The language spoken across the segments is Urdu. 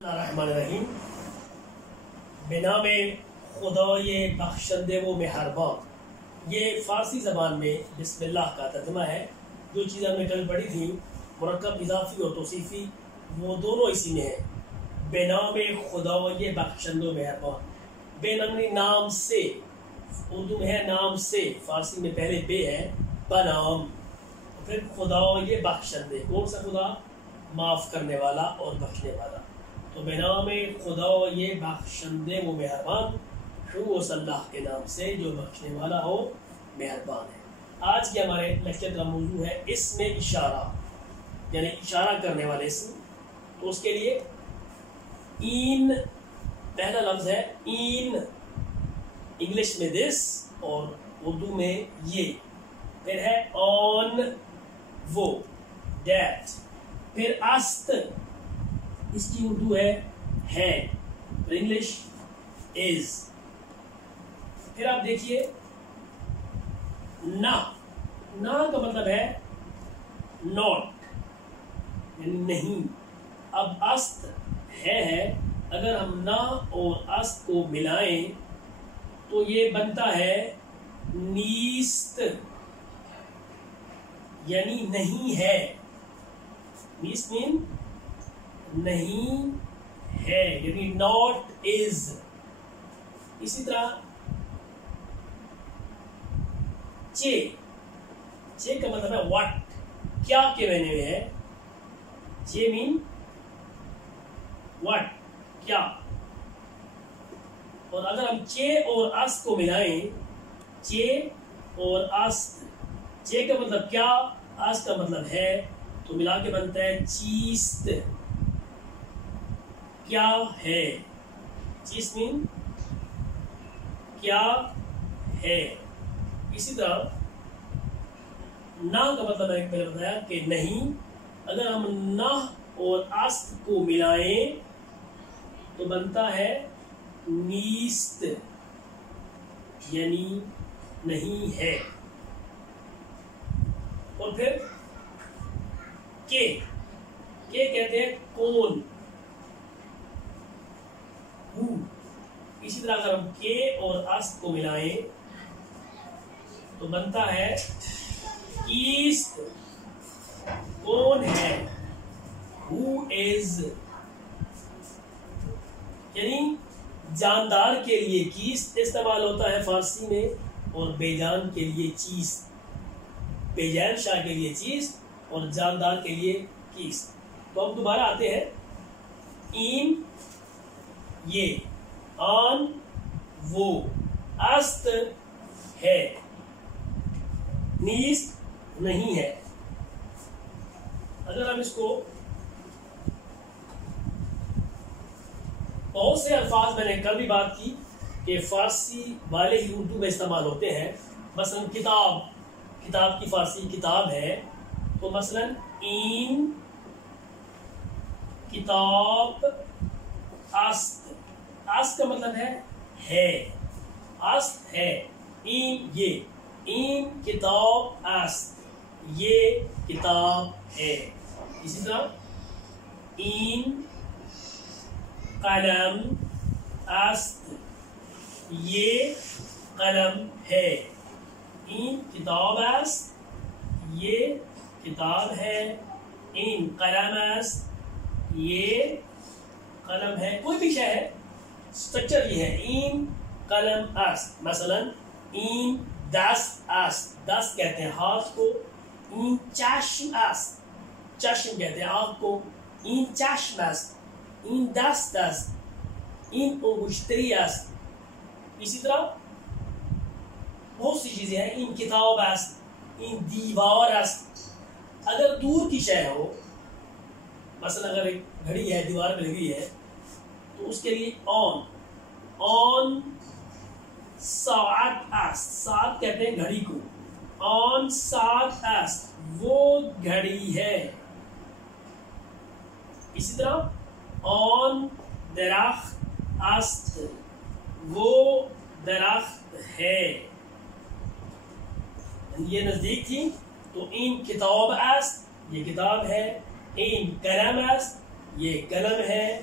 الرحیم بنام خدای بخشندے و مہربان۔ یہ فارسی زبان میں بسم اللہ کا ترجمہ ہے۔ جو چیز ہم نے کل پڑھی تھی مرکب اضافی اور توصیفی وہ دونوں اسی میں ہیں۔ بنام خدای بخشندے و مہربان، بے نمنی نام سے، اردو میں ہے نام سے، فارسی میں پہلے بے ہے بنام، پھر خدای بخشندے، کون سا خدا؟ معاف کرنے والا اور بخشنے والا۔ تو بنام خدا یہ بخشندے و مہربان، شروع اس اللہ کے نام سے جو بخشنے والا ہو مہربان ہے۔ آج کے ہمارے لیکچر کا موضوع ہے اسم اشارہ، یعنی اشارہ کرنے والے اسم۔ تو اس کے لیے این پہلا لفظ ہے، این انگلش میں دس اور اردو میں یہ، پھر ہے آن وہ، دیٹ، پھر است، اس کی اردو ہے، پھر انگلش از، پھر آپ دیکھیے نا، نا کا مطلب ہے ناٹ، یعنی نہیں۔ اب است ہے، اگر ہم نا اور است کو ملائیں تو یہ بنتا ہے نیست، یعنی نہیں ہے۔ نیست مین نہیں ہے، یعنی ناٹ از۔ اسی طرح چے، چے کا مطلب ہے واٹ، کیا کے معنی میں ہے۔ چے مین واٹ، کیا۔ اور اگر ہم چے اور است کو ملائیں، چے اور است، چے کا مطلب کیا، است کا مطلب ہے، تو ملا کے بنتا ہے چیست، کیا ہے۔ چیز مین کیا ہے۔ اسی طرح نا کا مطلب ہے، میں نے بتایا کہ نہیں، اگر ہم نہ اور است کو ملائیں تو بنتا ہے نیست، یعنی نہیں ہے۔ اور پھر کے کہتے ہیں کون، اسی طرح اگر ہم کے اور است کو ملائیں تو بنتا ہے کیست، کون ہے، ہو از، یعنی جاندار کے لیے کیست استعمال ہوتا ہے فارسی میں، اور بے جان کے لیے چیز، بے جان شاہ کے لیے چیز اور جاندار کے لیے کیست۔ تو اب دوبارہ آتے ہیں، این یہ، آن وہ، است ہے، نیست نہیں ہے۔ اگر ہم اس کو بہت سے الفاظ، میں نے کل بھی بات کی کہ فارسی والے ہی اردو میں استعمال ہوتے ہیں۔ مثلا کتاب، کتاب کی فارسی کتاب ہے، تو مثلا این کتاب است، است کا مطلب ہے، است ہے، این یہ، این کتاب است، یہ کتاب ہے۔ اسی طرح این قلم است، یہ قلم ہے۔ این کتاب است، یہ کتاب ہے۔ این قلم است، یہ قلم ہے۔ کوئی بھی شے ہے، اسٹرکچر یہ ہے، این قلم است۔ مثلا این دست است، دست کہتے ہیں ہاتھ کو۔ این چشم است، چشم کہتے ہیں آنکھ کو۔ این چشم است، این دست است، این انگشتری است۔ اسی طرح بہت سی چیزیں ہیں، این کتاب است، این دیوار است۔ اگر دور کی شے ہو، مثلا اگر ایک گھڑی ہے دیوار پہ لگی ہے، تو اس کے لیے آن ساعت است، ساعت کہتے ہیں گھڑی کو۔ آن ساعت است، وہ گھڑی ہے۔ اسی طرح آن درخت است، وہ درخت ہے۔ یہ نزدیک تھی، تو این کتاب است، یہ کتاب ہے۔ این قلم است، یہ قلم ہے۔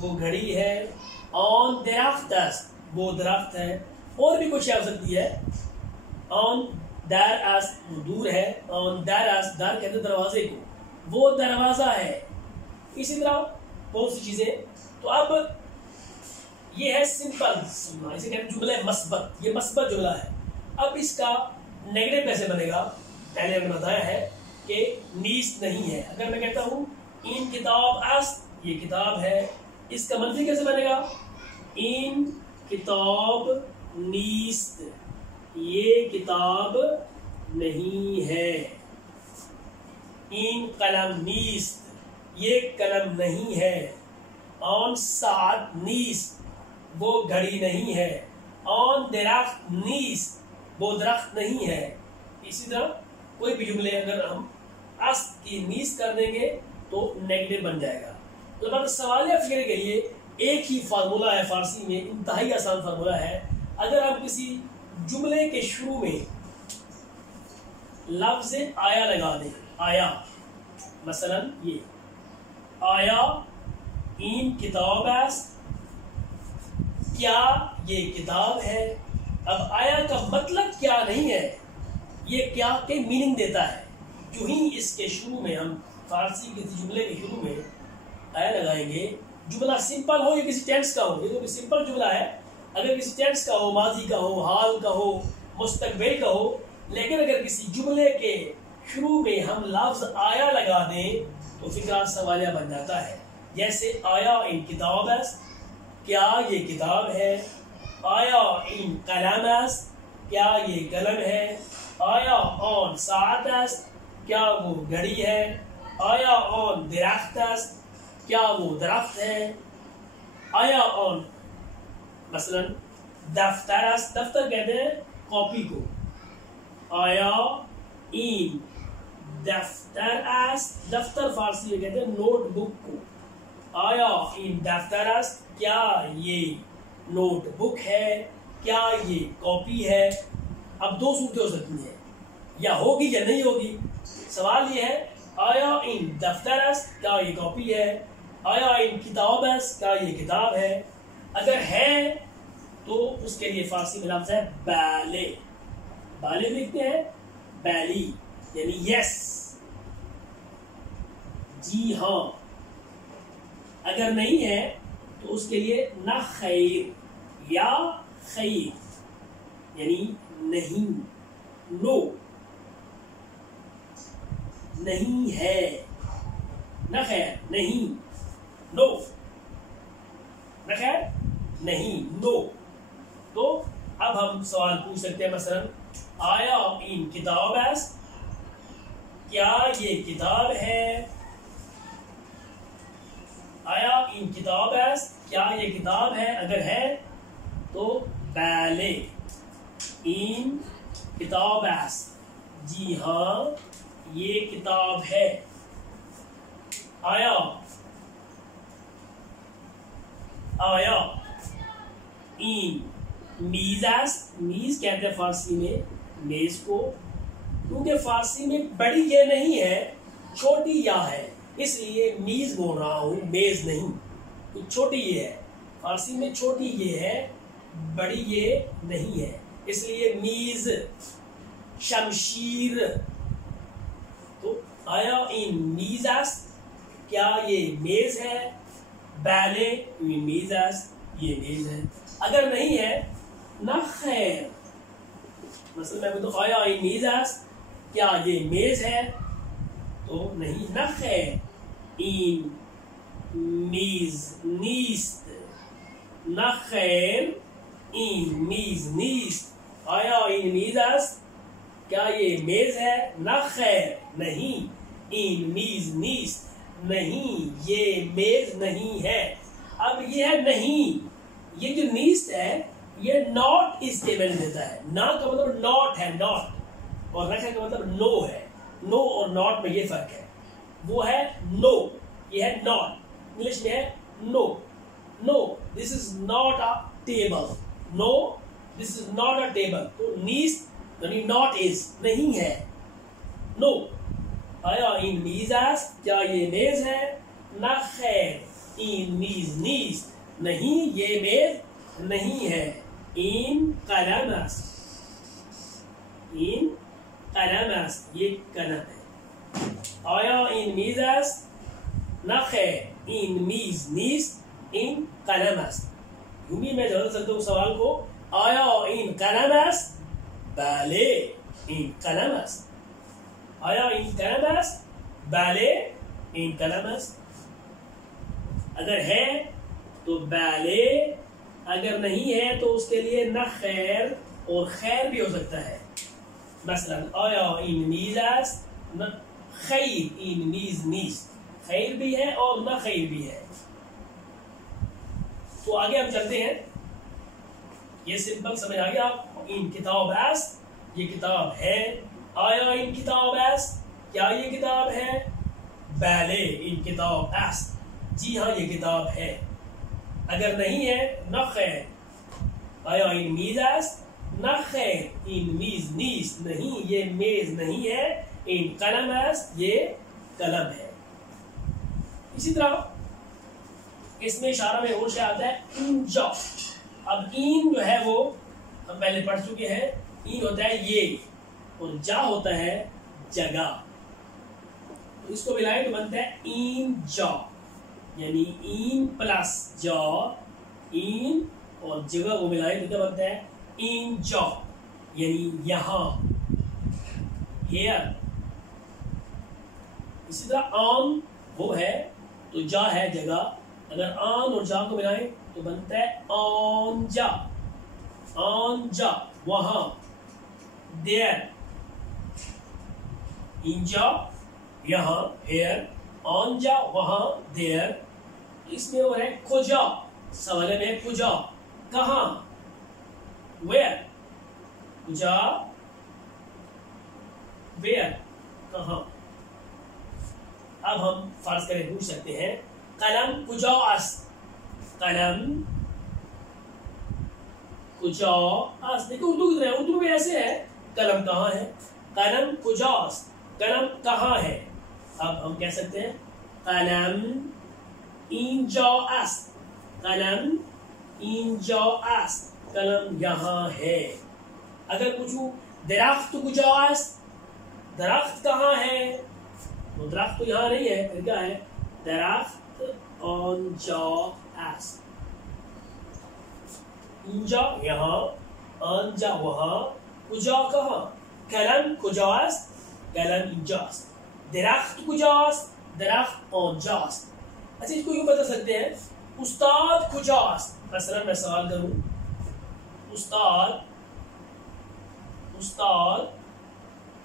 وہ گھڑی ہے, آن درخت است وہ درخت ہے. اور بھی کچھ ہو سکتی ہے. آن در است وہ دور ہے, آن در است در کہتے ہیں دروازے کو, وہ دروازہ ہے. اسی طرح بہت سی چیزیں. تو اب یہ ہے سمپل سننا, اسے کہتے ہیں جملہ مثبت. یہ مثبت جملہ ہے. اب اس کا نیگیٹو کیسے بنے گا؟ پہلے ہم نے بتایا ہے کہ نیست نہیں ہے. اگر میں کہتا ہوں این کتاب است, یہ کتاب ہے, اس کا منفی کیسے بنے گا؟ این کتاب نیست, یہ کتاب نہیں ہے. این قلم نیست, یہ قلم نہیں ہے. آن ساعت نیست, وہ گھڑی نہیں ہے. آن درخت نیست, وہ درخت نہیں ہے. اسی طرح کوئی بھی جملے اگر ہم است کی نیست کر دیں گے تو نیگیٹو بن جائے گا. البتہ سوالیہ فعل کے لیے ایک ہی فارمولہ ہے فارسی میں, انتہائی آسان فارمولہ ہے. اگر ہم کسی جملے کے شروع میں لفظ آیا لگا دیں, آیا, مثلا یہ آیا این کتاب است, کیا یہ کتاب ہے. اب آیا کا مطلب کیا نہیں ہے, یہ کیا کے میننگ دیتا ہے. جو ہی اس کے شروع میں ہم فارسی کے جملے کے شروع میں آیا لگائیں گے, جملہ سمپل ہو یا کسی ٹینس کا ہو, یہ تو سمپل جملہ ہے, اگر کسی ٹینس کا ہو, ماضی کا ہو, حال کا ہو, مستقبل کا ہو, لیکن اگر کسی جملے کے شروع میں ہم لفظ آیا لگا دیں تو فکرہ سوالیہ بن جاتا ہے. جیسے آیا ان کتاب است, کیا یہ کتاب ہے. آیا ان قلم است, کیا یہ قلم ہے. آیا آن ساعت است, کیا وہ گھڑی ہے. آیا آن درخت است, کیا وہ درخت ہے. آیا آن مثلا دفتر است, دفتر کہتے ہیں کاپی کو. آیا این دفتر است, دفتر فارسی میں کہتے ہیں نوٹ بک کو. آیا این دفتر است, کیا یہ نوٹ بک ہے, کیا یہ کاپی ہے. اب دو صورتیں ہو سکتی ہیں, یا ہوگی یا نہیں ہوگی. سوال یہ ہے آیا این دفتر است, کیا یہ کاپی ہے. آیا این کتاب است, کیا یہ کتاب ہے. اگر ہے تو اس کے لیے فارسی میں لفظ ہے بالے. بالے لکھتے ہیں بیلی, یعنی یس, جی ہاں. اگر نہیں ہے تو اس کے لیے نہ خیر یا خیر, یعنی نہیں, نو, نہیں ہے, نہ خیر نہیں, نو, نہ خیر نہیں, نو. تو اب ہم سوال پوچھ سکتے ہیں, مثلا آیا این کتاب است, کیا یہ کتاب ہے. آیا این کتاب است, کیا یہ کتاب ہے. اگر ہے تو بالے, این کتاب است, جی ہاں یہ کتاب ہے. آیا آیا این میز است, میز کہتے ہیں فارسی میں میز کو, کیونکہ فارسی میں بڑی یہ نہیں ہے, چھوٹی یا ہے, اس لیے میز بول رہا ہوں, میز نہیں. چھوٹی یہ ہے, فارسی میں چھوٹی یہ ہے, بڑی یہ نہیں ہے, اس لیے میز. شمشیر, تو آیا این میز است, کیا یہ میز ہے. بالے این میز است, یہ میز ہے. اگر نہیں ہے نہ خیر, مثلا میں بولتا آیا این میز است, کیا یہ میز ہے, تو نہیں, نہ خیر. این میز نیست, نہ خیر این میز نیست. آیا این میز است, کیا یہ میز ہے. نہ خیر نہیں, این میز نیست, نہیں یہ میز نہیں ہے. اب یہ ہے نہیں, یہ جو نیست ہے یہ ناٹ اس کے معنی دیتا ہے. نا کا مطلب ناٹ ہے, ناٹ, اور رکھا کا مطلب نو ہے. نو اور ناٹ میں یہ فرق ہے. وہ ہے نو, یہ ہے ناٹ. انگلش میں ہے no. No this is not a table. No this is not a table. تو نیست یعنی ناٹ از, نہیں ہے. نو. آیا این میز است, کیا یہ میز ہے. نہ خیر. این میز نیست. نہیں یہ میز نہیں ہے. این قلم است. این قلم است. یہ قلم ہے. آیا این میز است؟ نہ خیر این میز نیست. این قلم است. یوں بھی میں جواب سکتا ہوں سوال کو. آیا این قلم است؟ بله این قلم است. آیا این قلم است؟ بله این قلم است. اگر ہے تو بله، اگر نہیں ہے تو اس کے لیے نہ خیر اور خیر بھی ہو سکتا ہے. مثلا آیا این میز است؟ نہ خیر این میز نیست. خیر بھی ہے اور نہ خیر بھی ہے. تو آگے ہم چلتے ہیں. یہ سمپل سمجھ آ گیا آپ. این کتاب است، یہ کتاب ہے. آیا این کتاب است؟ کیا یہ کتاب ہے؟ بله این کتاب است. جی ہاں یہ کتاب ہے. اگر نہیں ہے نہ خیر. آیا این میز است؟ نہ خیر این میز نیست. نہیں یہ میز نہیں ہے. این قلم است، یہ قلم ہے. اسی طرح اس میں اشارہ میں اور سے آتا ہے اینجا. اب این جو ہے وہ ہم پہلے پڑھ چکے ہیں. این ہوتا ہے یہ اور جا ہوتا ہے جگہ. اس کو ملائیں تو بنتا ہے این جا، یعنی این پلس جا. این اور جگہ کو ملائیں تو کیا بنتا ہے؟ این جا، یعنی یہاں، ہیئر. اسی طرح آن وہ ہے تو جا ہے جگہ. اگر آن اور جا کو ملائیں تو بنتا ہے آن جا. آن جا وہاں. دیر اینجا یہاں ہیئر. آن جا وہاں دیر. اس میں اور ہے کجا. سوال میں کجا کہاں. ویر کجا ویر کہاں. اب ہم فرض کریں پوچھ سکتے ہیں قلم کجا است. قلم کجا است. دیکھو اردو کی طرح اردو میں ایسے ہے قلم کہاں ہے. قلم کجا است، قلم کہاں ہے. اب ہم کہہ سکتے ہیں قلم اینجا است. قلم اینجا است، قلم یہاں ہے. اگر پوچھوں درخت کجا است، درخت کہاں ہے، تو درخت تو یہاں نہیں ہے. پھر کیا ہے؟ درخت آنجا است. اینجا یہاں، آنجا وہاں، کجا کہاں. قلم کجا است، قلم اینجا است. درخت کجا است، درخت آنجا است. اچھا اس کو یوں بتا سکتے ہیں استاد کجا است. مثلا میں سوال کروں استاد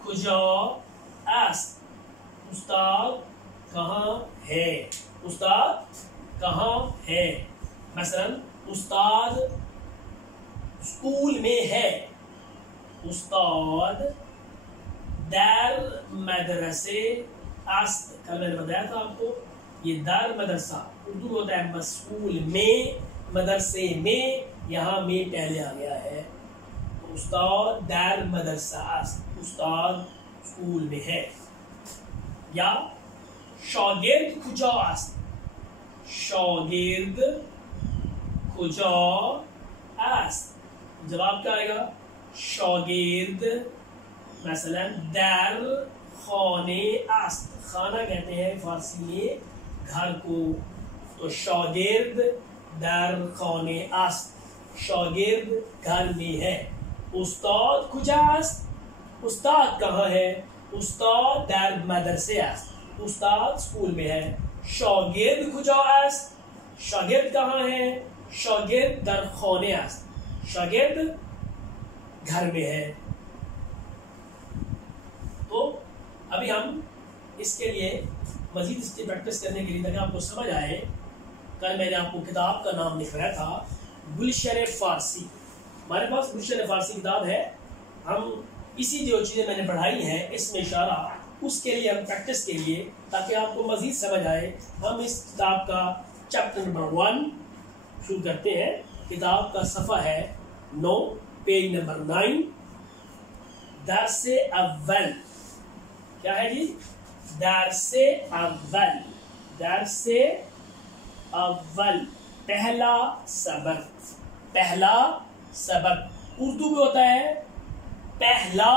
کجا است. استاد کہاں ہے، استاد کہاں ہے. مثلا استاد اسکول میں ہے. استاد در مدرسے است. کل میں نے بتایا تھا آپ کو یہ در مدرسہ اردو میں ہوتا ہے مسکول میں، مدرسے میں. یہاں میں پہلے آ گیا ہے. استاد در مدرسہ است، استاد اسکول میں ہے. یا شاگرد کجا است. شاگرد کجا است. جواب کیا آئے گا؟ شاگرد مثلا در خانه است. خانہ کہتے ہیں فارسی میں گھر کو. تو شاگرد در خانه است، شاگرد گھر میں ہے. استاد کجا است، استاد کہاں ہے. استاد در مدرسه است، استاد اسکول میں ہے. شاگرد کجا است، شاگرد کہاں ہے. شاگرد در خانه است، شاگرد گھر میں ہے. تو ابھی ہم اس کے لیے مزید اس کی پریکٹس کرنے کے لیے تاکہ آپ کو سمجھ آئے، کل میں نے آپ کو کتاب کا نام لکھوایا تھا گلشن فارسی. ہمارے پاس گلشن فارسی کتاب ہے. ہم اسی جو چیزیں میں نے پڑھائی ہیں اس میں اشارہ اس کے لیے ہم پریکٹس کے لیے تاکہ آپ کو مزید سمجھ آئے ہم اس کتاب کا چیپٹر نمبر 1 شروع کرتے ہیں. کتاب کا صفحہ ہے 9 پیج نمبر 9. درس اول کیا ہے جی؟ درس اول درس اول پہلا سبق. پہلا سبق اردو میں ہوتا ہے پہلا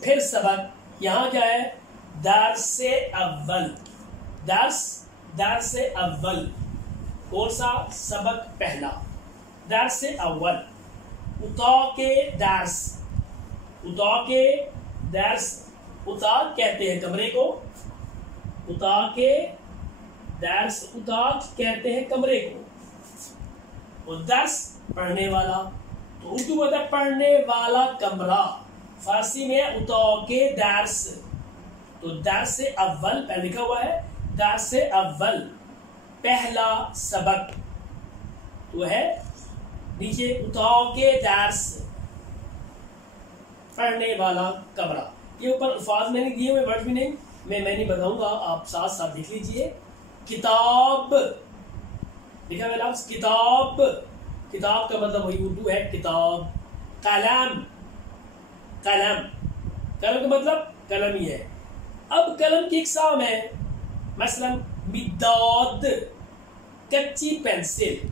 پھر سبق. یہاں کیا ہے؟ درس اول. درس اول. کون سا سبق؟ پہلا. درس اول. اتاق درس. اتاق درس. اتاق کہتے ہیں کمرے کو. اتاق درس. اتاق کہتے ہیں کمرے کو. اور درس پڑھنے والا. تو اردو میں ہوتا ہے پڑھنے والا کمرہ. فارسی میں اتاق درس. تو درس اول پہلے لکھا ہوا ہے درس اول پہلا سبق. تو ہے نیچے اتاق درس پڑھنے والا کمرہ. یہ اوپر الفاظ میں نہیں دیے ہوئے، ورڈ بھی نہیں، میں نہیں بتاؤں گا، آپ ساتھ ساتھ لکھ لیجئے. کتاب لکھا ہوا لفظ کتاب. کتاب کا مطلب وہی اردو ہے کتاب. قلم. قلم. قلم کا مطلب قلم ہی ہے. اب قلم کی اقسام ہے، مثلا مداد کچی پینسل.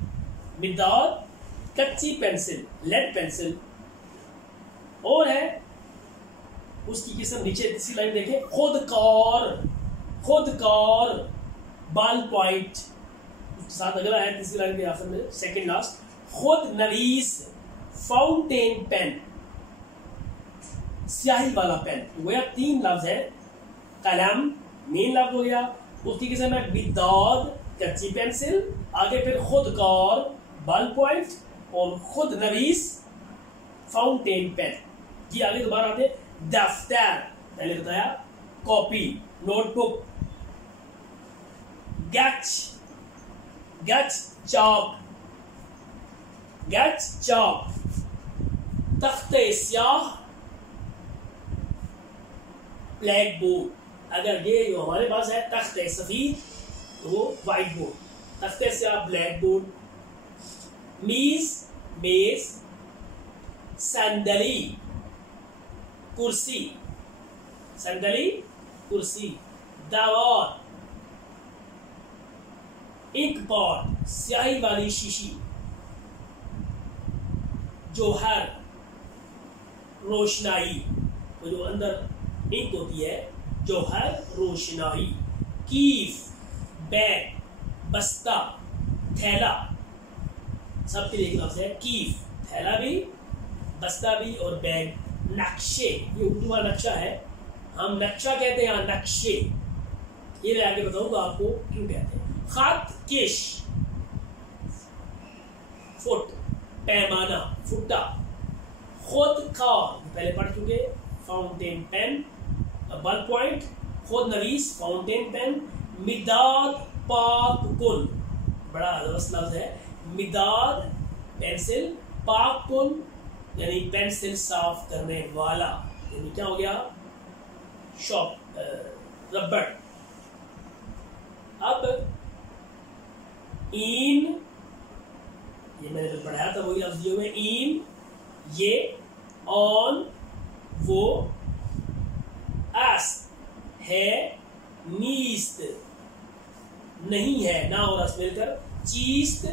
مداد کچی پینسل، لیڈ پینسل. اور ہے اس کی قسم نیچے تیسری لائن دیکھیں، خودکار. خودکار بال پوائنٹ. اس کے ساتھ اگلا ہے تیسری لائن کے آخر میں سیکنڈ لاسٹ، خود نویس فاؤنٹین پین. سیاہی والا پین. گویا تین لفظ ہے. قلم مین لفظ ہو گیا، اس کی قسم ہے مداد کچی پینسل، آگے پھر خودکار بال پوائنٹ اور خود نویس فاؤنٹین پین. جی آگے دوبارہ آتے ہیں. دفتر پہلے بتایا، کاپی نوٹ بک. گچ. گچ چاک. گچ چاک. تختے سیاہ بلیک بورڈ. اگر یہ جو ہمارے پاس ہے تخت سفید تو وہ وائٹ بورڈ. تختے سیاہ بلیک بورڈ. میز میز. صندلی کرسی. صندلی کرسی. دیوار. انک پاٹ سیاہی والی شیشی. جوہر روشنائی، وہ جو اندر انک ہوتی ہے، جوہر روشنائی. کیف بیگ بستہ تھیلا. سب کے لیے ایک لفظ ہے کیف. تھیلا بھی بستہ بھی اور بیگ. نقشے، یہ اردو کا نقشہ ہے، ہم نقشہ کہتے ہیں نقشے. یہ میں آگے بتاؤں گا آپ کو کیوں کہتے ہیں. خط کش فٹ پیمانہ فٹا. خود کار پہلے پڑھ چکے، فاؤنٹین پین بال پوائنٹ. خود نویس فاؤنٹین پین. مداد پاک کن، بڑا زبردست لفظ ہے. مداد پینسل، پاک کن یعنی پینسل صاف کرنے والا، یعنی کیا ہو گیا؟ Shop rubber. اب این، یہ میں نے جو پڑھایا تھا وہی لفظ ہوئے. این یہ، آن وہ، اس ہے، نیست نہیں ہے، نہ اور اس مل کر. چیست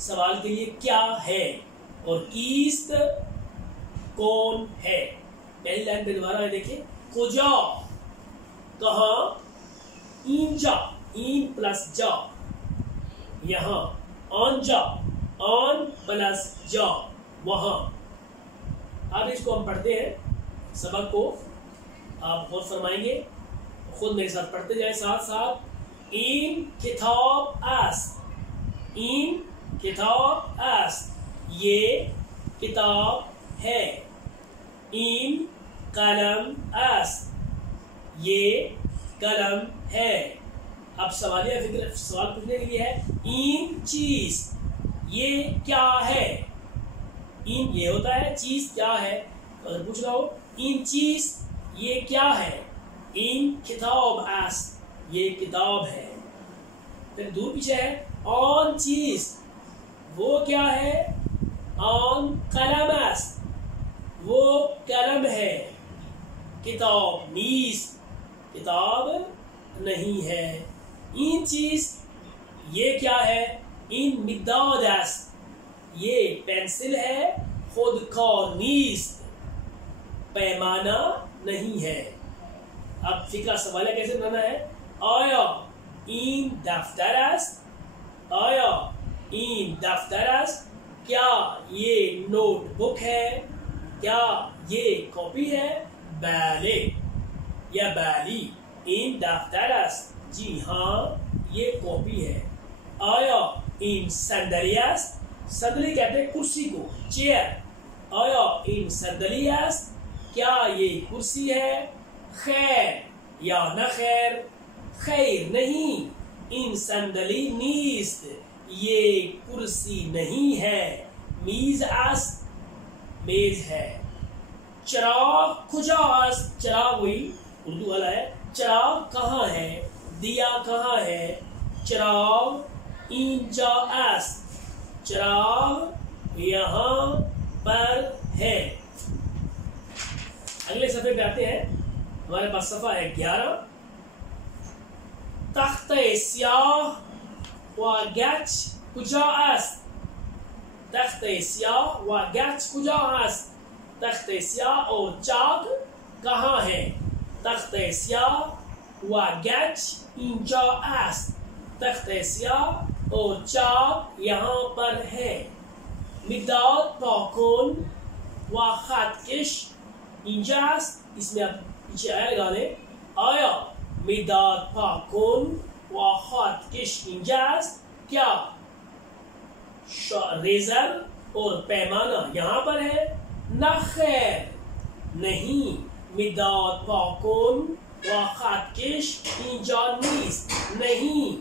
سوال کے لیے کیا ہے، اور کیست کون ہے. پہلی لائن پہ دوبارہ ہے دیکھیں، کجا کہاں. اینجا این پلس جا یہاں. آنجا آن پلس جا وہاں. اب اس کو ہم پڑھتے ہیں سبق کو، آپ غور فرمائیں گے، خود میرے ساتھ پڑھتے جائیں ساتھ ساتھ. این کتاب است. این کتاب است، یہ کتاب ہے. این قلم است، یہ قلم ہے. اب سوالیہ فکر سوال پوچھنے کے لیے ہے، این چیز یہ کیا ہے. این یہ ہوتا ہے، چیز کیا ہے. اگر پوچھ رہا ہو این چیز یہ کیا ہے. این کتاب است، یہ کتاب ہے. پھر دور پیچھے ہے، آن چیز وہ کیا ہے. آن قلم است، وہ قلم ہے. کتاب نیست، کتاب نہیں ہے. این چیز یہ کیا ہے؟ این مداد است، یہ پینسل ہے، خود کار نیست، پیمانہ نہیں ہے. اب فقرہ سوالیہ کیسے بنانا ہے؟ آیا این دفتر است؟ آیا این دفتر است؟ کیا یہ نوٹ بک ہے؟ کیا یہ کاپی ہے؟ بله یا بالی، این دفتر است، جی ہاں یہ کاپی ہے. آیا این صندلی است؟ صندلی کہتے ہیں کرسی کو، چیئر. آیا این صندلی است؟ کیا یہ کرسی ہے؟ خیر یا نہ خیر؟ خیر نہیں، این صندلی نیست، یہ کرسی نہیں ہے. میز است، میز ہے. چراغ کجا است؟ چراغ وہی اردو والا ہے. چراغ کہاں ہے؟ دیا کہاں ہے؟ چراغ اینجا است، چراغ یہاں پر ہے. اگلے صفحے پہ آتے ہیں. ہمارے پاس صفحہ ہے 11. تخت سیاه و گچ کجا است؟ تخت سیاه و گچ کجا است؟ تخت سیاه اور چاک کہاں ہے؟ تخت سیاه و گچ اینجا است، تخت سیاه اور چاک یہاں پر ہے. مداد پاکن و خطکش اینجا است. اس میں آپ پیچھے آیا لگا لیں. آیا مداد پاکن و خطکش اینجا است؟ کیا ریزر اور پیمانہ یہاں پر ہے؟ نہ خیر نہیں، مداد پاکن و خطکش اینجا نیست، نہیں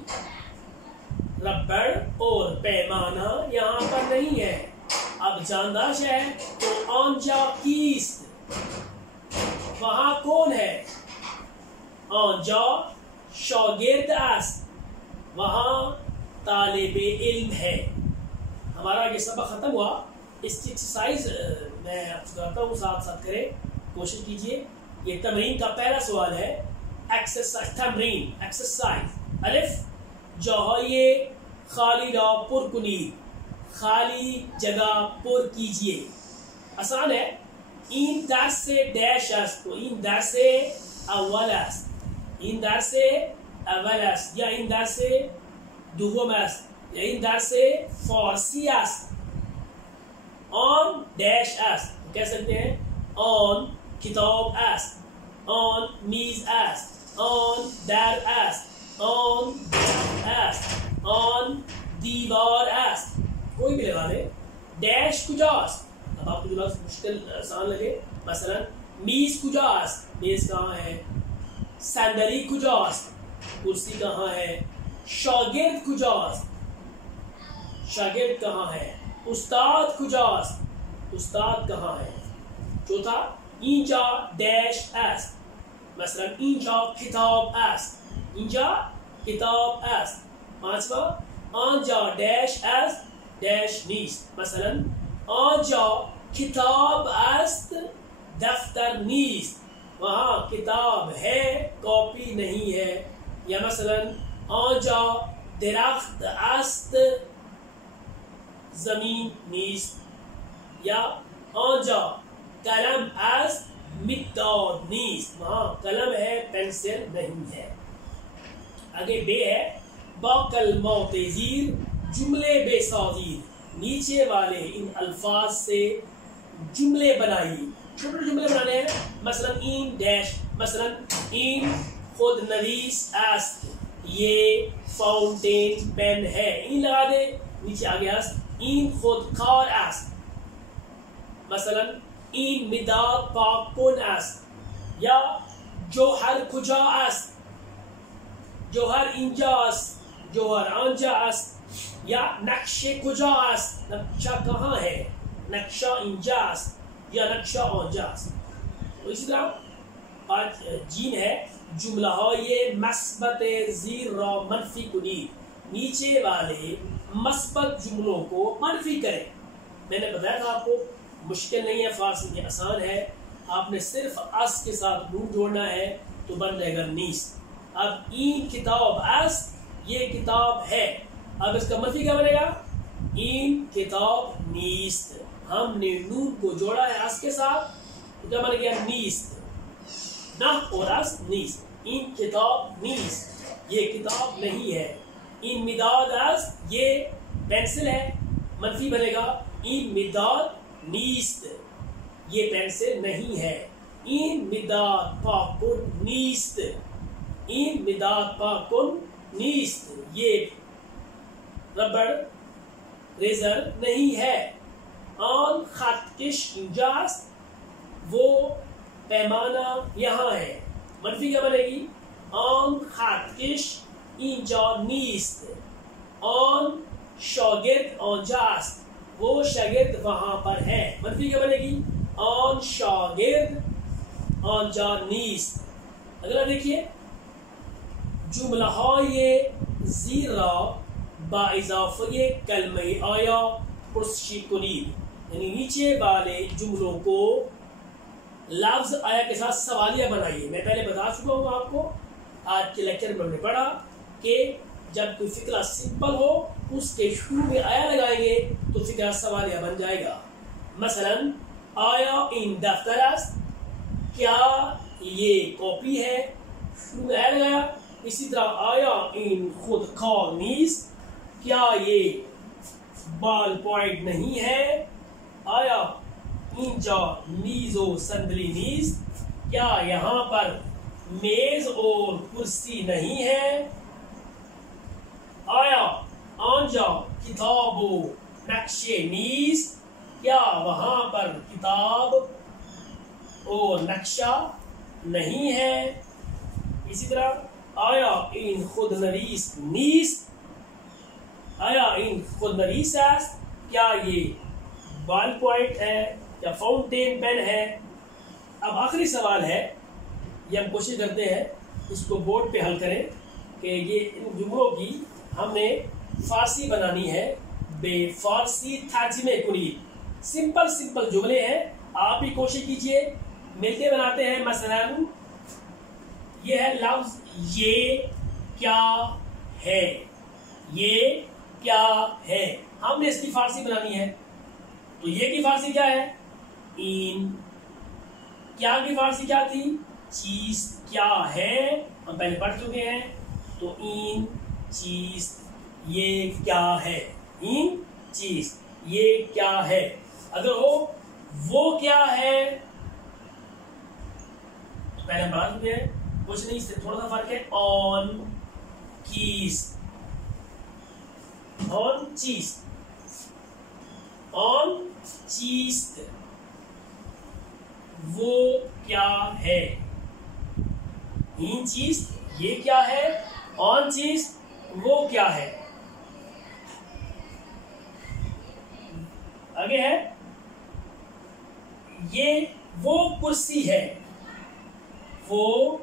ربڑ اور پیمانہ یہاں پر نہیں ہے. اب جانداش ہے تو آنجا کیست، وہاں کون ہے؟ آنجا شاگرد است، وہاں طالب علم ہے. ہمارا یہ سبق ختم ہوا. اس کی ایکسرسائز میں آپ کو کراتا ہوں، ساتھ ساتھ کریں، کوشش کیجئے. یہ تمرین کا پہلا سوال ہے. ایکسرسائز تمرین ایکسرسائز. الف جاهای خالی را پر کنید، خالی جگہ پر کیجئے. آسان ہے. این درس ڈیش است، تو این درس اول است، این درس اول است، یا این درس دوم است، یا این درس فارسی است. آن ڈیش است، کہہ سکتے ہیں آن کتاب است، آن میز است، آن در است، آن است، آن دیوار است. کوئی بھی لگا لیں. ڈیش کجاست؟ اب آپ کو جو لفظ مشکل آسان لگے، مثلا میز کجاست، میز کہاں ہے؟ صندلی کجاست، کرسی کہاں ہے؟ شاگرد کجاست، شاگرد کہاں ہے؟ استاد کجاست، استاد کہاں ہے؟ چوتھا اینجا ڈیش است، مثلا اینجا کتاب است، اینجا کتاب است. پانچواں آنجا ڈیش است ڈیش نیست، مثلا آنجا کتاب است دفتر نیست، وہاں کتاب ہے کاپی نہیں ہے. یا مثلا آنجا درخت است زمین نیست، یا آنجا قلم است مداد نیست، وہاں قلم ہے پینسل نہیں ہے. آگے بے ہے. با کلمات زیر جملے بے سازید، نیچے والے ان الفاظ سے جملے بنائی. چھوٹے جملے بنانے ہیں. مثلا این ڈیش، مثلا این خود نویس است، یہ فاؤنٹین پین ہے. این لگا دے، نیچے آگے است. این خود کار است، مثلا این مداد پاکن است. یا جوهر کجا است، جوهر اینجا است، جوهر آنجا است. یا نقشه کجا است، نقشہ کہاں ہے، نقشہ اینجا است یا نقشہ آنجا است. تو اسی طرح آج جین ہے. جملہ های مثبت زیر را منفی کنید، نیچے والے مثبت جملوں کو منفی کریں. میں نے بتایا تھا آپ کو مشکل نہیں ہے، فارسی میں آسان ہے. آپ نے صرف اس کے ساتھ نون جوڑنا ہے تو بن جائے گا نیست. اب این کتاب است یہ کتاب ہے. اب اس کا منفی کیا بنے گا؟ این کتاب نیست. ہم نے نون کو جوڑا ہے اس کے ساتھ تو کیا بن گیا؟ نیست. نہ اور اس نیست. این کتاب نیست یہ کتاب نہیں ہے. این مداد اس یہ پینسل ہے منفی بنے گا. این مداد نیست یہ پینسل نہیں ہے. این مداد پاکن نیست. این مداد پاکن نیست یہ ربڑ ریزر نہیں ہے. آن خط کش اینجاست وہ پیمانہ یہاں ہے. منفی کیا بنے گی؟ آن خط کش اینجا نیست. آن شاگرد آنجاست وہ شاگرد وہاں پر ہے. منفی کیا بنے گی؟ آن شاگرد آنجا نیست. اگلا دیکھیے جملہ های زیر را با اضافه کلمه آیا پرسشی کنید. یعنی نیچے والے جملوں کو لفظ آیا کے ساتھ سوالیہ بنائیے. میں پہلے بتا چکا ہوں آپ کو آج کے لیکچر میں ہم نے پڑھا کہ جب کوئی فقرہ سمپل ہو اس کے شروع میں آیا لگائیں گے تو فقرہ سوالیہ بن جائے گا. مثلا آیا این دفتر است کیا یہ کاپی ہے شروع میں آیا لگایا. اسی طرح آیا این خودکار نیست کیا یہ بال پوائنٹ نہیں ہے. آیا اینجا میز و صندلی نیست کیا یہاں پر میز اور کرسی نہیں ہے. آیا آنجا کتاب و نقشے نیست کیا وہاں پر کتاب اور نقشہ نہیں ہے. اسی طرح آیا این خودنویس نیست آیا این خودنویس است کیا یہ بال پوائنٹ ہے یا فاؤنٹین پین ہے. اب آخری سوال ہے یہ ہم کوشش کرتے ہیں اس کو بورڈ پہ حل کریں کہ یہ ان جملوں کی ہم نے فارسی بنانی ہے. بے فارسی ترجمے کنید. سمپل سمپل جملے ہیں آپ بھی کوشش کیجئے ملتے بناتے ہیں. مثلا یہ ہے لفظ یہ کیا ہے. یہ کیا ہے ہم نے اس کی فارسی بنانی ہے تو یہ کی فارسی کیا ہے؟ این. کیا کی فارسی کیا تھی؟ چیز. کیا ہے ہم پہلے پڑھ چکے ہیں تو این چیز. یہ کیا ہے؟ این چیز. یہ کیا ہے. اگر ہو وہ کیا ہے تو پہلے ہم پڑھا چکے ہیں کچھ نہیں اس سے تھوڑا سا فرق ہے. آن کیس. آن چیز. آن چیز وہ کیا ہے. این چیز یہ کیا ہے. آن چیز وہ کیا ہے. آگے ہے یہ وہ کرسی ہے. وہ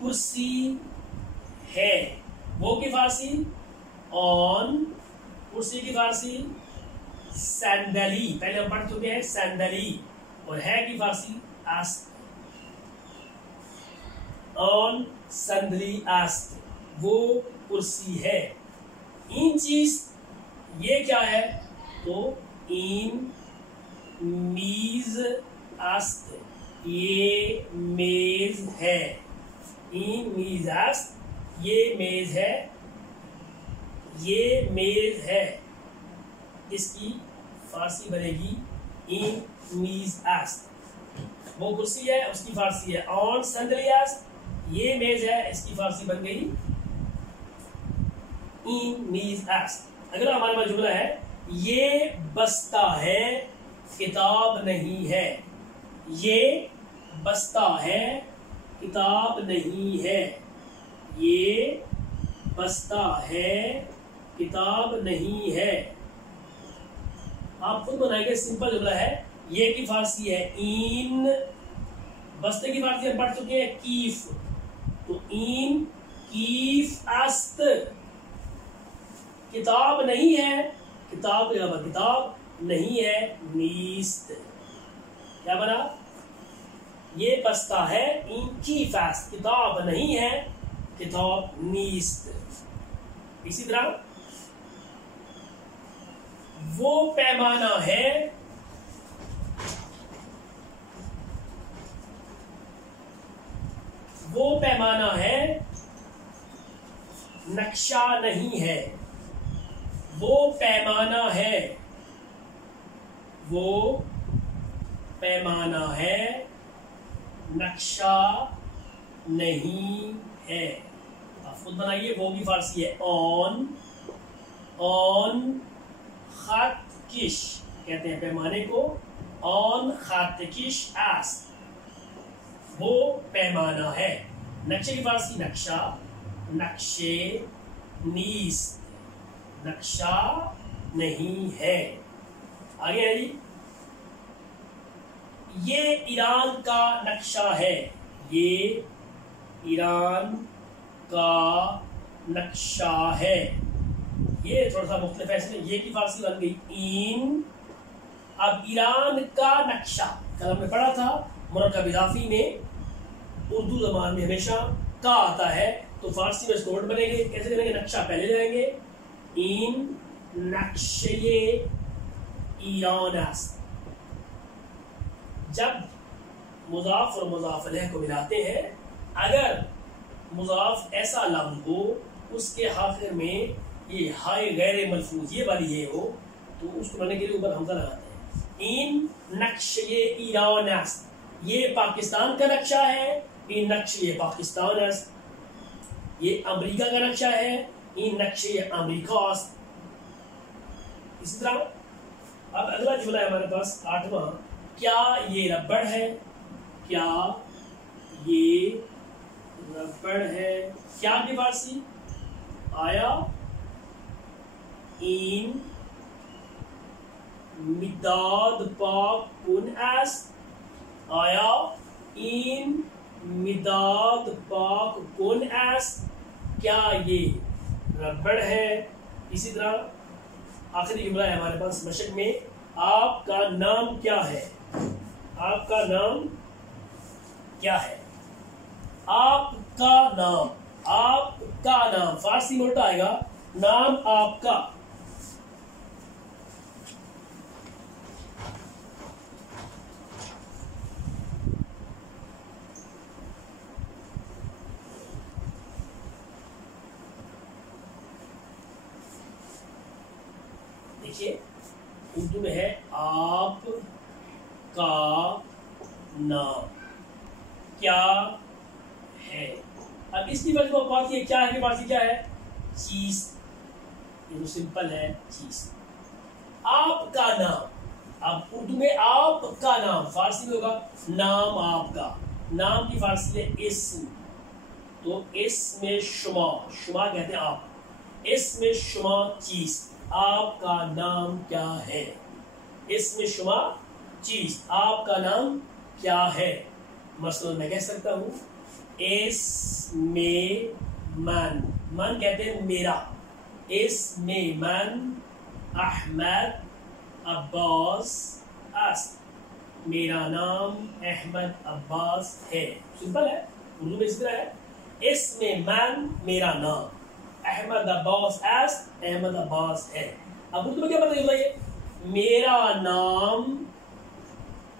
کرسی ہے. وہ کی فارسی آن. کرسی کی فارسی صندلی. پہلے ہم پڑھ چکے ہیں صندلی. اور ہے کی فارسی است. آن صندلی است وہ کرسی ہے. این چیز یہ کیا ہے تو این میز است یہ میز ہے. این میز است یہ میز ہے. یہ میز ہے. اس کی فارسی بنے گی این میز است. وہ کرسی ہے اس کی فارسی ہے آن صندلی است. یہ میز ہے اس کی فارسی بن گئی این میز است. اگلا ہمارے پاس جملہ ہے یہ بستہ ہے کتاب نہیں ہے. یہ بستہ ہے کتاب نہیں ہے. یہ بستہ ہے کتاب نہیں ہے. آپ خود بنائیں گے سمپل جملہ ہے. یہ کی فارسی ہے این. بستے کی فارسی ہم پڑھ چکے ہیں کیف. تو این کیف است. کتاب نہیں ہے. کتاب کے علاوہ کتاب نہیں ہے نیست. کیا بنا؟ یہ بستہ ہے. این کیف است کتاب نہیں ہے. کتاب نیست. اسی طرح وہ پیمانہ ہے نقشہ نہیں ہے. وہ پیمانہ ہے نقشہ نہیں ہے. آپ خود بنائیے. وہ بھی فارسی ہے. آن خط کش کہتے ہیں پیمانے کو. آن خط کش ایس وہ پیمانہ ہے. نقشے کی فارسی نقشہ. نقشے نیز نقشہ نہیں ہے. آگے ہے جی. یہ ایران کا نقشہ ہے. یہ ایران کا نقشہ ہے. یہ تھوڑا سا مختلف ہے اس میں. یہ کی فارسی بن گئی این. اب ایران کا نقشہ کل ہم نے پڑھا تھا مرکب اضافی میں اردو زبان میں ہمیشہ کا آتا ہے تو فارسی میں اسٹوڈ بنے گے. کیسے کریں گے؟ نقشہ پہلے جائیں گے. این نقشے ایران است. جب مضاف اور مضاف الیہ کو ملاتے ہیں اگر مضاف ایسا لفظ ہو اس کے آخر میں یہ ہائے غیر ملفوظ یہ والی یہ ہو تو اس کو بنانے کے لیے اوپر حمزہ لگاتے ہیں. این نقشے ایران است. یہ پاکستان کا نقشہ ہے. این نقشے پاکستان است. یہ امریکہ کا نقشہ ہے. این نقشے امریکہ است. اسی طرح اب اگلا جملہ ہے ہمارے پاس 8واں. کیا یہ ربڑ ہے؟ کیا یہ ربڑ ہے؟ کیا کی فارسی آیا این مداد پاک کن است. آیا این مداد پاک کن است. کیا یہ ربڑ ہے؟ اسی طرح آخری جملہ ہے ہمارے پاس مشق میں. آپ کا نام کیا ہے؟ آپ کا نام کیا ہے؟ آپ کا نام. آپ کا نام فارسی میں الٹا آئے گا. نام آپ کا. دیکھیے اردو میں ہے آپ کا نام کیا ہے. اب اس کی وجہ کو بات یہ کیا ہے کہ فارسی کیا ہے؟ چیز. یہ تو سمپل ہے چیز. آپ کا نام. اب اردو میں آپ کا نام فارسی میں ہوگا نام آپ کا. نام کی فارسی ہے اسم. تو اس میں شما. شما کہتے ہیں آپ. اس میں شما چیز. آپ کا نام کیا ہے؟ اس میں شما چیز. آپ کا نام کیا ہے؟ مثلا میں کہہ سکتا ہوں اس میں من. من کہتے ہیں میرا. اس میں من احمد عباس است. میرا نام احمد عباس ہے. سمپل ہے. اردو میں اس طرح ہے. اس میں من میرا نام احمد عباس است. احمد عباس ہے. اب اردو میں کیا پتہ چلتا ہے؟ میرا نام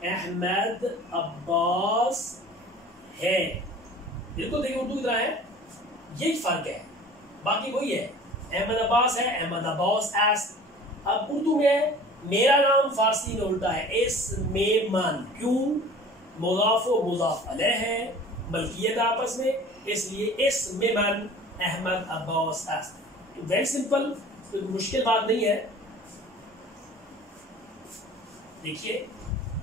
احمد عباس ہے. بالکل دیکھیں اردو کی طرح ہے. یہی فرق ہے. باقی وہی ہے. احمد عباس ہے. احمد عباس است. اب اردو میں میرا نام فارسی میں الٹا ہے. اس میں من. کیوں؟ مضاف و مضاف علیہ ہے. ملکیت آپس میں. اس لیے اس میں من احمد عباس است. Very simple. کوئی مشکل بات نہیں ہے. دیکھیے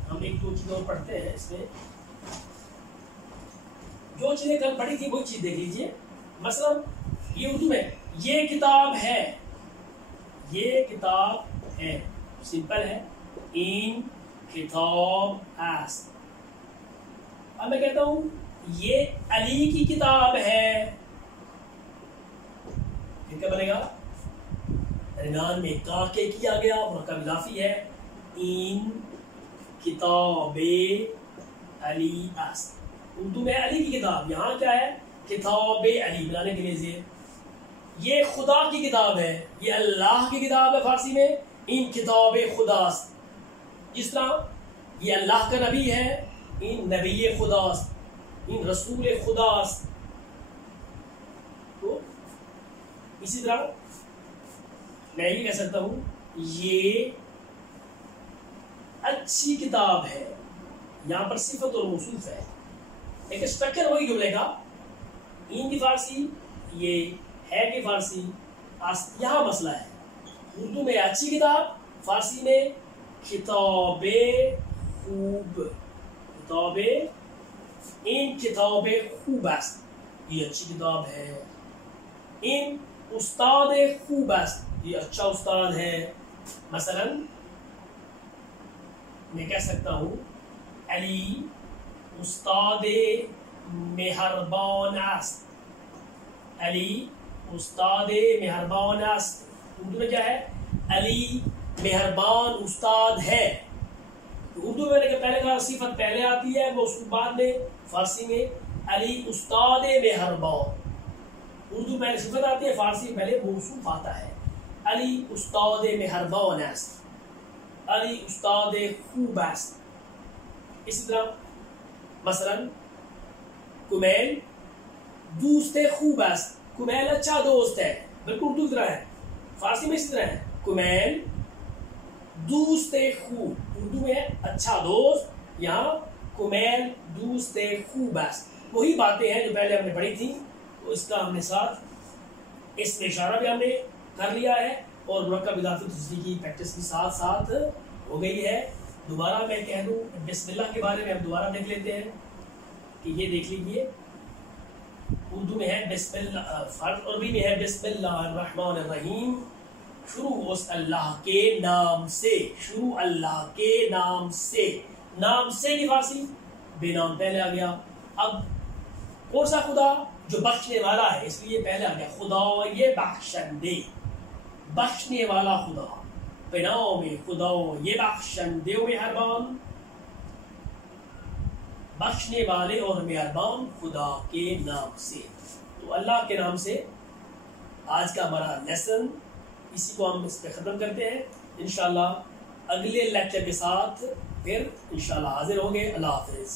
ہم ایک دو چیزیں اور پڑھتے ہیں اس میں. جو چیزیں کل پڑھی تھی وہی چیز دیکھ لیجیے. مثلا یہ اردو میں یہ کتاب ہے. یہ کتاب ہے. سمپل ہے. این کتاب است. اب میں کہتا ہوں یہ علی کی کتاب ہے. پھر کیا بنے گا؟ درمیان میں کاکے کیا گیا. مرکب اضافی ہے. این کتاب علی است. اردو میں علی کی کتاب. یہاں کیا ہے؟ کتاب علی بنانے کے لیے زیر یہ خدا کی کتاب ہے، یہ اللہ کی کتاب ہے فارسی میں، ان کتاب خداست. جس طرح یہ اللہ کا نبی ہے، ان نبی خداست، ان رسول خداست. تو اسی طرح میں یہ کہہ سکتا ہوں یہ اچھی کتاب ہے. یہاں پر صفت اور موصوف ہے، ایک اسٹرکچر وہی جملے کا، ان کی فارسی، یہ ہے کی فارسی. یہاں مسئلہ ہے، اردو میں اچھی کتاب، فارسی میں کتاب خوب. کتاب، ان کتاب خوب است، یہ اچھی کتاب ہے. ان استاد خوب است، یہ اچھا استاد ہے. مثلا میں کہہ سکتا ہوں علی استاد مہربان است. علی استاد مہربان است. اردو میں کیا ہے؟ علی مہربان استاد ہے. اردو میں کہ پہلے کا صفت پہلے آتی ہے، موصوف بعد میں. فارسی میں علی استاد مہربان، اردو پہلے صفت آتی ہے، فارسی میں پہلے موصوف آتا ہے. علی استاد مہربان است، علی استاد خوب است. اسی طرح مثلا کمیل دوست خوب است. کمیل اچھا دوست ہے، بالکل اردو کی طرح ہے، فارسی میں اسی طرح ہے. کمیل دوست خوب، اردو میں ہے اچھا دوست، یہاں کمیل دوست خوب است. وہی باتیں ہیں جو پہلے ہم نے پڑھی تھی. تو اس کا ہم نے ساتھ اس میں اشارہ بھی ہم نے کر لیا ہے، اور مرکب اضافی تجزیے کی پریکٹس بھی ساتھ ساتھ ہو گئی ہے. دوبارہ میں کہہ دوں بسم اللہ کے بارے میں ہم دوبارہ دیکھ لیتے ہیں کہ یہ دیکھ لیجیے. اردو میں ہے بسم اللہ، عربی میں ہے بسم اللہ الرحمن الرحیم. شروع اس اللہ کے نام سے، شروع اللہ کے نام سے. نام سے کی فارسی بے نام پہلے آ گیا. اب کون سا خدا؟ جو بخشنے والا ہے، اس لیے پہلے آ گیا خدا یہ بخشندے، بخشنے والا خدا. بنام خدا یہ بخشندے و مہربان، بخشنے والے اور مہربان خدا کے نام سے. تو اللہ کے نام سے آج کا ہمارا لیسن اسی کو ہم اس پہ ختم کرتے ہیں. انشاءاللہ اگلے لیکچر کے ساتھ پھر انشاءاللہ حاضر ہوں گے. اللہ حافظ.